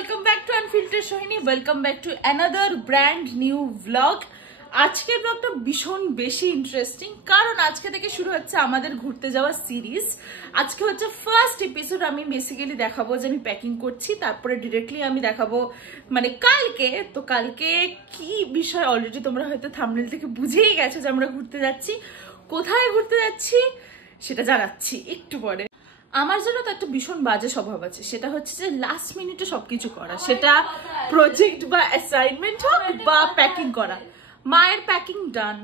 welcome back to Unfiltered Sohini. Welcome back to another brand new vlog. আজকের ব্লগটা ভীষণ বেশি ইন্টারেস্টিং কারণ আজকে থেকে শুরু হচ্ছে আমাদের ঘুরতে যাওয়া সিরিজ। আজকে হচ্ছে ফার্স্ট এপিসোড। আমি বেসিক্যালি দেখাবো যে আমি প্যাকিং করছি, তারপরে ডিরেক্টলি আমি দেখাবো মানে কালকে কি বিষয় অলরেডি তোমরা হয়তো থাম্বনেল থেকে বুঝেই গেছো যে আমরা ঘুরতে যাচ্ছি। কোথায় ঘুরতে যাচ্ছি সেটা জানাচ্ছি একটু পরে। আমার জন্য তো একটা ভীষণ বাজে স্বভাব আছে, সেটা হচ্ছে যে লাস্ট মিনিটে সবকিছু করা, সেটা প্রজেক্ট বা অ্যাসাইনমেন্ট হোক বা প্যাকিং করা। মায়ের প্যাকিং ডান,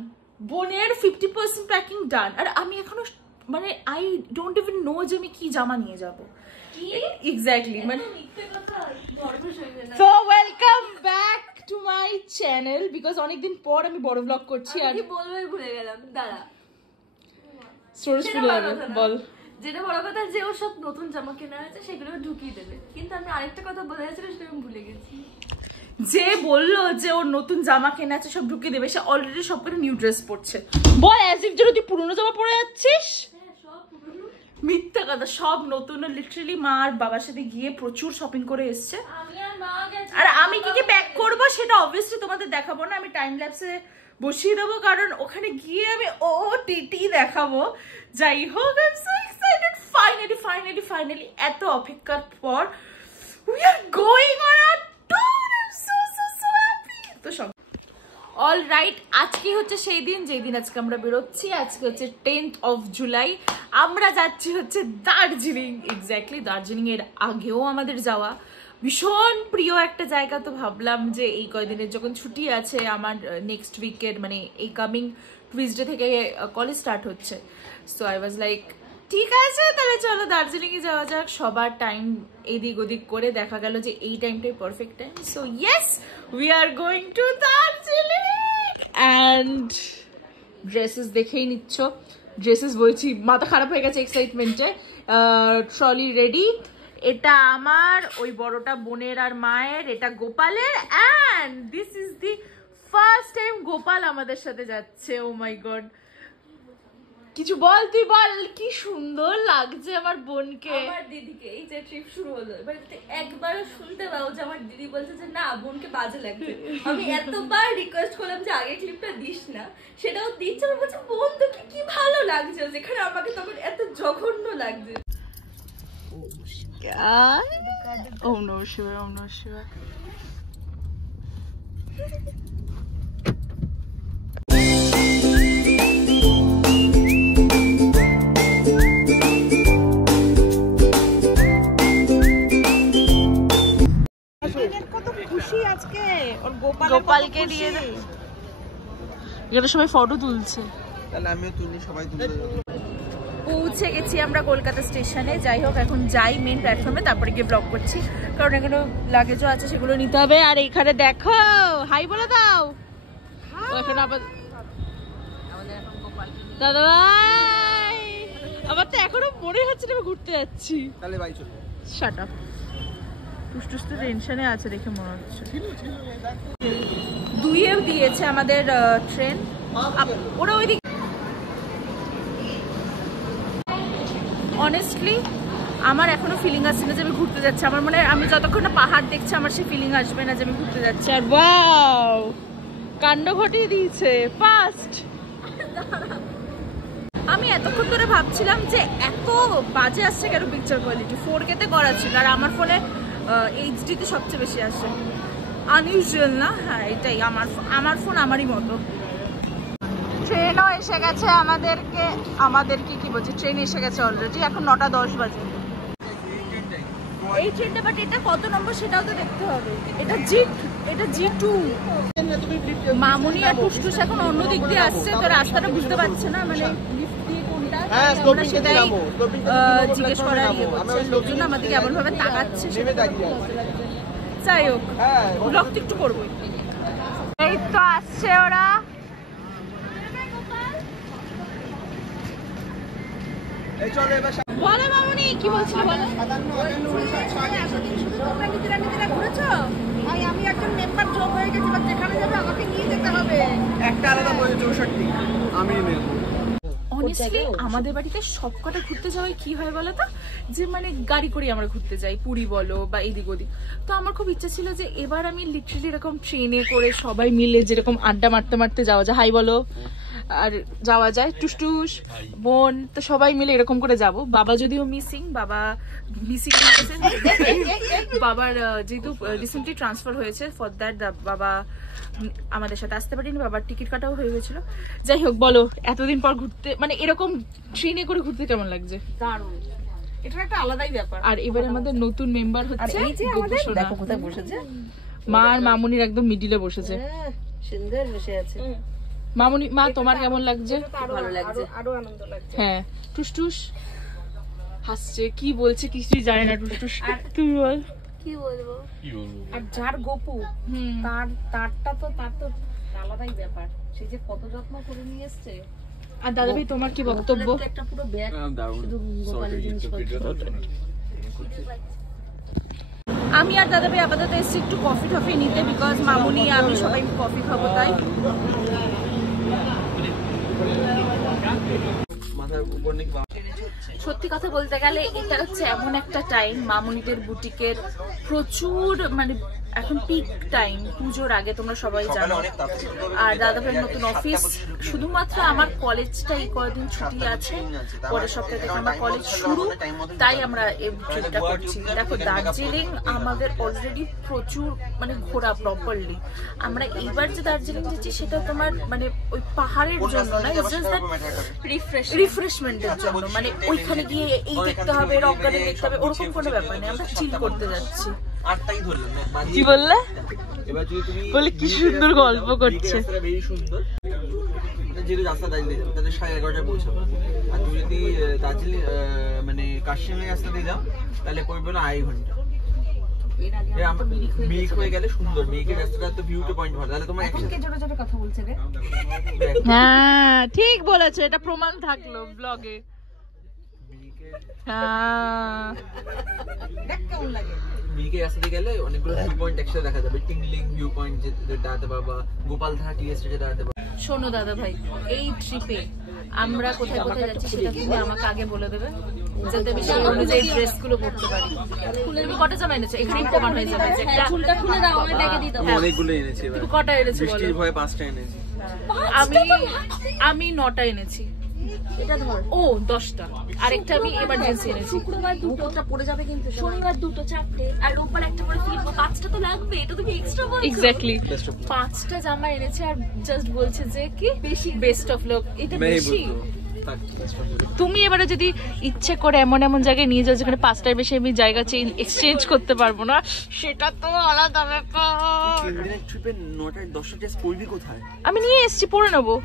বোনের 50% প্যাকিং ডান, আর আমি এখনো মানে আই ডোন্ট ইভেন নো যে আমি কি জামা নিয়ে যাবো এক্স্যাক্টলি। মানে so welcome back to my channel because অনেকদিন পর আমি বড় ব্লগ করছি। আর বলবোই ভুলে গেলাম, দাঁড়া স্টোরেজ ফুল বল। যেটা বড় কথা যে ওর সব নতুন জামা কেনা আছে সেগুলো ঢুকিয়ে দেবে, কিন্তু আমি আরেকটা কথা বলে যাচ্ছিলাম সেটা আমি ভুলে গেছি। যে বললো যে ওর নতুন জামা কেনা আছে সব ঢুকিয়ে দেবে, সে অলরেডি সব করে নিউ ড্রেস পরছে। বল অ্যাজ ইফ যেন তুই পুরনো জামা পরে যাচ্ছিস। মিথ্যা কথা, সব নতুন। লিটারালি মা আর বাবার সাথে গিয়ে প্রচুর শপিং করে এসছে। আর আমি কি কি প্যাক করবো সেটা অবভিয়াসলি তোমাদের দেখাবো না, আমি টাইম ল্যাপসে বসিয়ে দেবো কারণ ওখানে গিয়ে আমি টি দেখাবো। যাই হোক, I am so excited. Finally এত অপেক্ষার পর we are going on a tour. I am so happy. তো সব অল রাইট, আজকে হচ্ছে সেই দিন যেই দিন আজকে আমরা বেরোচ্ছি। আজকে হচ্ছে 10th of July। আমরা যাচ্ছি হচ্ছে দার্জিলিং। এক্স্যাক্টলি, দার্জিলিং এর আগেও আমাদের যাওয়া, ভীষণ প্রিয় একটা জায়গা। তো ভাবলাম যে এই কয়দিনের যখন ছুটি আছে আমার, নেক্সট উইকের মানে এই কামিং টুইসডে থেকে কলেজ স্টার্ট হচ্ছে। সো আই ওয়াজ লাইক ঠিক আছে তাহলে চলো দার্জিলিংয়ে যাওয়া যাক। সবার টাইম এদিক ওদিক করে দেখা গেল যে এই টাইমটাই perfect time. So yes, we are going to Darjeeling. And dresses দেখেই নিচ্ছ, ড্রেসেস বলছি মাথা খারাপ হয়ে গেছে এক্সাইটমেন্টে। ট্রলি রেডি, এটা আমার, ওই বড়টা বোনের আর মায়ের, এটা গোপালের। And this is the first time Gopal আমাদের সাথে যাচ্ছে। ও মাই গড, কিছু বল, তুই বল কি সুন্দর লাগছে আমার বোনকে। আমার দিদিকে এই যে ট্রিপ শুরু হলো, এবার একবারও শুনতে পাও যে আমার দিদি বলছে যে না বোনকে বাজে লাগছে। আমি এতবার রিকোয়েস্ট করলাম যে আগে ক্লিপটা দিস না, সেটাও দিচ্ছে। আমার বলছে বোন তোকে কি ভালো লাগছে, যেখানে আমাকে তখন এত জঘন্য লাগছে। Oh no, sure, oh no, sure. কত খুশি আজকে ওর গোপালকে দিয়ে এখানে সবাই ফটো তুলছে। তাহলে আমিও তুলি, সবাই তুলবে। পৌঁছে গেছি আমরা কলকাতা স্টেশনে। যাই হোক, এখন যাই মেন প্ল্যাটফর্মে, তারপরে গিয়ে ব্লগ করছি কারণ এখানে লাগেজও আছে, সেগুলো নিতে হবে। আর এখানে দেখো, হাই বলে দাও। এখন আবার দাদা ভাই, আমার তো এখনো মনে হচ্ছে না আমি ঘুরতে যাচ্ছি। তাহলে ভাই চলো, শাট আপ। টুস তো টেনশনে আছে দেখে মনে হচ্ছে। দুইয়েও দিয়েছে আমাদের ট্রেন, ওরা ওইদিকে। অনেস্টলি আমার এখনো ফিলিং আসছে না যে আমি ঘুরতে যাচ্ছি। আমার মনে হয় আমি যতক্ষণ না পাহাড় দেখছি আমার সে ফিলিং আসবে না যে আমি ঘুরতে যাচ্ছি। আর ওয়াও, কাণ্ড ঘটিয়ে দিয়েছে ফার্স্ট। আমি এতক্ষণ ধরে ভাবছিলাম যে এত বাজে আসছে কেন পিকচার কোয়ালিটি। 4K তে করা ছিল, আর আমার ফোনে HD তে সবচেয়ে বেশি আসে। আনইউজুয়াল না? হ্যাঁ, এটাই আমার ফোন আমারই মতো। ট্রেনও এসে গেছে আমাদেরকে কি বলছি, ট্রেন এসে গেছে অলরেডি। এখন 9:10 বাজে। এই ট্রেনটা, বাট এটা কত নম্বর সেটাও তো দেখতে হবে। এটা G2। মামুনি আর টুসটুস এখন অন্য দিক দিয়ে আসছে, তো রাস্তাটা বুঝতে পারছে না, মানে লিফট দিয়ে কোনটা আমরা সেটাই জিজ্ঞেস করার ইয়ে করছে। লোকজন আমাদেরকে এমন ভাবে তাকাচ্ছে। যাই হোক, ব্লগ তো একটু করবোই। এই তো আসছে ওরা। বলো মামুনি কি বলছিল বলো। ঘুরেছো? ভাই আমি একজন মেম্বার যোগ হয়ে গেছি, যেখানে যাবে আমাকে নিয়ে যেতে হবে। একটা আলাদা বই 64 আমি নেব। অনেস্টলি আমাদের বাড়িতে সবকটা ঘুরতে যাওয়াই কি হয় বলো তো, যে মানে গাড়ি করে আমরা ঘুরতে যাই, পুরী বলো বা এদিক ওদিক। তো আমার খুব ইচ্ছা ছিল যে এবার আমি লিটারালি এরকম ট্রেনে করে সবাই মিলে যেরকম আড্ডা মারতে মারতে যাওয়া যায়, হাই বলো, আর যাওয়া যায় টুসটুস বোন, তো সবাই মিলে এরকম করে যাব। বাবা যদিও মিসিং, বাবা মিসিং বাবার যেহেতু রিসেন্টলি ট্রান্সফার হয়েছে, ফর দ্যাট বাবা আমাদের সাথে আসতে পারিনি, বাবার টিকিট কাটাও হয়ে গেছিল। যাই হোক, বলো এতদিন পর ঘুরতে, মানে এরকম ট্রেনে করে ঘুরতে কেমন লাগছে? দারুণ, এটা একটা আলাদাই ব্যাপার। আর এবার আমাদের নতুন মেম্বার হচ্ছে, দেখো কোথায় বসেছে, মা আর মামুনির একদম মিডিলে বসেছে, সুন্দর বসে আছে। মামুনি, মা তোমার কেমন লাগছে? ভালো লাগছে, আরো আনন্দ লাগছে। হ্যাঁ, টুসটুস হাসছে, কি বলছে কিছুই জানে না টুসটুস। তুমি বল। কি বলবো? আর যার গপু, তার তো আলাদাই ব্যাপার। সে যে কত যত্ন করে নিয়ে এসছে। আর দাদা ভাই তোমার কি বক্তব্য? একটা পুরো ব্যাগ শুধু গোপালের জিনিসপত্র। আমি আর দাদা ভাই আপাতত এসেছি একটু কফি টফি নিতে, বিকজ মামুনি আমি সবাই কফি খাবো তাই। সত্যি কথা বলতে গেলে এটা হচ্ছে এমন একটা টাইম মামুনিদের বুটিকের প্রচুর, মানে এখন পিক টাইম, পুজোর আগে তোমরা সবাই জানো। আর দাদা ভাইয়ের নতুন অফিস, শুধুমাত্র আমার কলেজটা এই কয়েকদিন ছুটি আছে, পরের সপ্তাহে থেকে আমার কলেজ শুরু, তাই আমরা এই ট্রিপটা করছি। দেখো দার্জিলিং আমাদের অলরেডি প্রচুর মানে ঘোরা প্রপারলি। আমরা এইবার যে দার্জিলিং যাচ্ছি সেটা তোমার মানে ওই পাহাড়ের জন্য না, ইটস জাস্ট দ্যাট রিফ্রেশমেন্টের জন্য, মানে ওইখানে গিয়ে এই দেখতে হবে, রক গার্ডেন দেখতে হবে, ওরকম কোনো ব্যাপার নেই, আমরা চিল করতে যাচ্ছি। কি বললে? বলে কি সুন্দর গল্প করছে। যেহেতু রাস্তা দার্জিলিং যাবে তাহলে 11:30টায় পৌঁছাবো, আর তুমি যদি দার্জিলিং মানে কাশ্মীরের রাস্তা দিয়ে যাও তাহলে পড়বে না 2.5 ঘন্টা। মিরিক হয়ে গেলে সুন্দর, মিরিকের রাস্তাটা তো ভিউটা পয়েন্ট ভালো, তাহলে তোমার কে জোরে জোরে কথা বলছে রে। হ্যাঁ ঠিক বলেছো, এটা প্রমাণ থাকলো ব্লগে। দেখ কেমন লাগে। মিরিকের রাস্তা দিয়ে গেলে অনেকগুলো ভিউ পয়েন্ট একসাথে দেখা যাবে, টিংলিং ভিউ পয়েন্ট যেটা দাঁড়াতে পারবা, গোপালধারা টি এস্টেটে দাঁড়াতে পারবা। শোনো দাদা ভাই, এই ট্রিপে আমরা কোথায় কোথায় যাচ্ছি সেটা তুমি আমাকে আগে বলে দেবে, যাতে আমি সেই অনুযায়ী ড্রেস গুলো পরতে পারি। তুমি কটা জামা এনেছো? এখানেই প্রমাণ হয়ে যাবে যে একটা ফুলটা খুলে দাও, আমার ব্যাগে দিয়ে দাও। অনেকগুলো এনেছি, তুমি কটা এনেছো বলো? বৃষ্টির ভয়ে 5টা এনেছি। আমি 9টা এনেছি। এটা ধর। ও 10টা, আরেকটা আমি এমার্জেন্সি এনেছি। শুক্রবার দুটো পড়ে যাবে, কিন্তু শনিবার দুটো, 4টে, আর রোববার একটা করে ফিরবো, 5টা তো লাগবে। এটা তুমি এক্সট্রা বলছো। এক্স্যাক্টলি 5টা জামা এনেছে, আর জাস্ট বলছে যে কি বেস্ট অফ লাক। এটা বেশি। তুমি এবারে যদি ইচ্ছে করে এমন এমন জায়গায় নিয়ে যাও যেখানে 5টার বেশি আমি জায়গা এক্সচেঞ্জ করতে পারবো না, সেটা তো আলাদা ব্যাপার। ট্রিপে 9টা 10টা ড্রেস পরবি কোথায়? আমি নিয়ে এসেছি, পরে নেবো।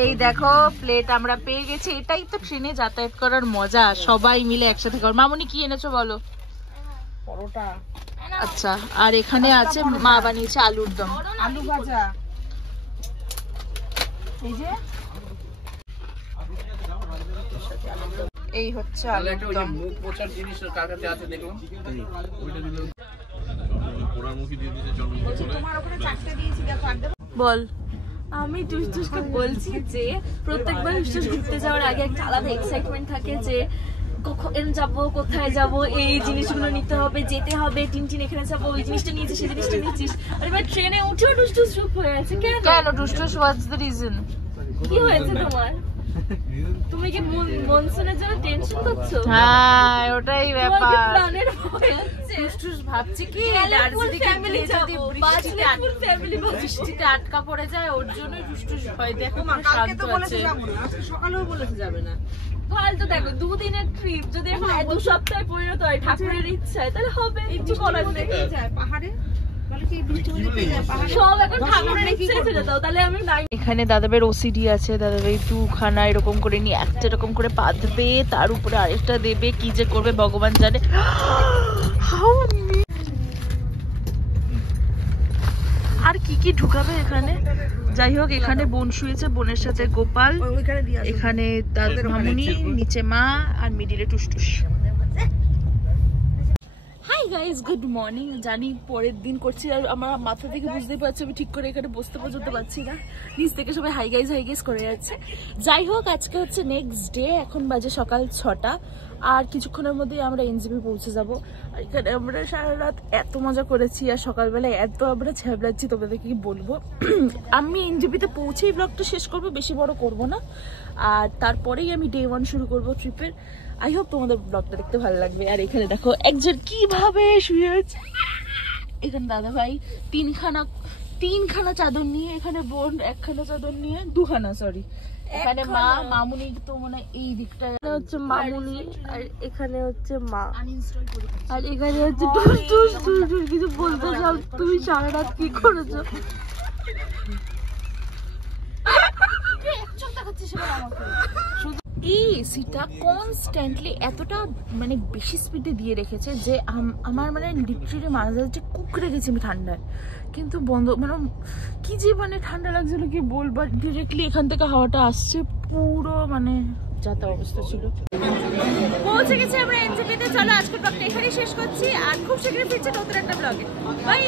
এই দেখো প্লেট আমরা পেয়ে গেছি। এটাই তো ট্রেনে যাতায়াত করার মজা, সবাই মিলে একসাথে খাওয়ার। মামুনি কি এনেছো বলো? পরোটা। আচ্ছা, আর এখানে আছে মা বানিয়েছে আলুর দম, আলু ভাজা। এই যে এই হচ্ছে আলুর দম। মুখ পোছার জিনিস কার কাছে আছে দেখলাম, ওইটা দিল পোড়ার মুখি দিয়ে দিয়েছে। তোমার ওখানে 4টে দিয়েছি, দেখো আর দেবো। বল। আমি টুসটুসকে বলছি যে প্রত্যেকবার টুসটুস ঘুরতে যাওয়ার আগে একটা আলাদা এক্সাইটমেন্ট থাকে যে কখন যাবো, কোথায় যাবো, এই জিনিসগুলো নিতে হবে, যেতে হবে, টিনটিন এখানে যাবো, ওই জিনিসটা নিয়েছিস, সেই জিনিসটা নিয়েছিস। আর এবার ট্রেনে উঠেও টুসটুস চুপ হয়ে আছে। কেন টুসটুস, হোয়াটস দ্য রিজন? কি হয়েছে তোমার? তুমি কি মনসুনের জন্য টেনশন করছো? হ্যাঁ ওটাই ব্যাপার। প্ল্যানের ভয় হচ্ছে। টুসটুস ভাবছে কি দার্জিলিং ফ্যামিলি যাব, বৃষ্টিতে আটকা পড়ে যায়, ওর জন্যই টুসটুস ভয়। দেখো মা কালকে শান্ত তো বলেছে আছে। যাবো না, আজকে সকালেও বলেছে যাবে না। ফালতু দেখো, 2 দিনের ট্রিপ যদি এখন 2 সপ্তাহে পরিণত হয় ঠাকুরের ইচ্ছায়, তাহলে হবে। কিছু করার নেই। যায় পাহাড়ে, বলে কি বৃষ্টি হলে যায় পাহাড়ে। সব এখন ঠাকুরের ইচ্ছায় ফেলে দাও, তাহলে আমি নাই। এখানে দাদাবের ওসিডি আছে, দাদাভাই 2খানা এরকম করে নিয়ে একটা এরকম করে বাঁধবে, তার উপরে আরেকটা দেবে, কি যে করবে ভগবান জানে। আর কি কি ঢুকাবে এখানে? যাই হোক, এখানে বোন শুয়েছে, বোনের সাথে গোপাল, ওইখানে দিয়ে আসো। এখানে দাদা মামুনি, নিচে মা, আর মিডিলে টুসটুস। Hi guys, good morning. জানি পরের দিন করছি, আর আমার মাথা থেকে বুঝতেই পারছি আমি ঠিক করে এখানে বসতে পর্যন্ত পারছি না, নিচ থেকে সবাই হাই গাইস করে যাচ্ছে। যাই হোক, আজকে হচ্ছে নেক্সট ডে, এখন বাজে সকাল 6টা, আর কিছুক্ষণের মধ্যেই আমরা এনজেপি পৌঁছে যাব। আর এখানে আমরা সারা রাত এত মজা করেছি, আর সকালবেলা এত আমরা ছ্যাবলাচ্ছি, তোমাদেরকে কি বলবো। আমি এনজেপিতে পৌঁছেই ব্লগটা শেষ করবো, বেশি বড় করব না, আর তারপরেই আমি ডে 1 শুরু করবো ট্রিপের। আই হোপ তোমাদের ব্লগটা দেখতে ভালো লাগবে। আর এখানে দেখো একজন কিভাবে শুয়ে আছে, এখানে দাদা ভাই তিনখানা চাদর নিয়ে, এখানে বোন একখানা চাদর নিয়ে, দুখানা সরি, এখানে মা, মামুনি তো মনে এই দিকটা হচ্ছে মামুনি, আর এখানে হচ্ছে মা, আর এখানে হচ্ছে কিছু বলতে চাও তুমি, সারা রাত কি করেছো? এই এসিটা কনস্ট্যান্টলি এতটা মানে বেশি স্পিডে দিয়ে রেখেছে যে আমার মানে লিটারেলি মাঝে যে কুকড়ে গেছি আমি ঠান্ডায়, কিন্তু বন্ধ মানে কি যে মানে ঠান্ডা লাগছিল কি বলবো। ডিরেক্টলি এখান থেকে হাওয়াটা আসছে, পুরো মানে যাতা অবস্থা ছিল। পৌঁছে গেছি আমরা এনজেপিতে। চলো আজকের ব্লগটা এখানেই শেষ করছি, আর খুব শীঘ্রই ফিরছি নতুন একটা ব্লগে। বাই।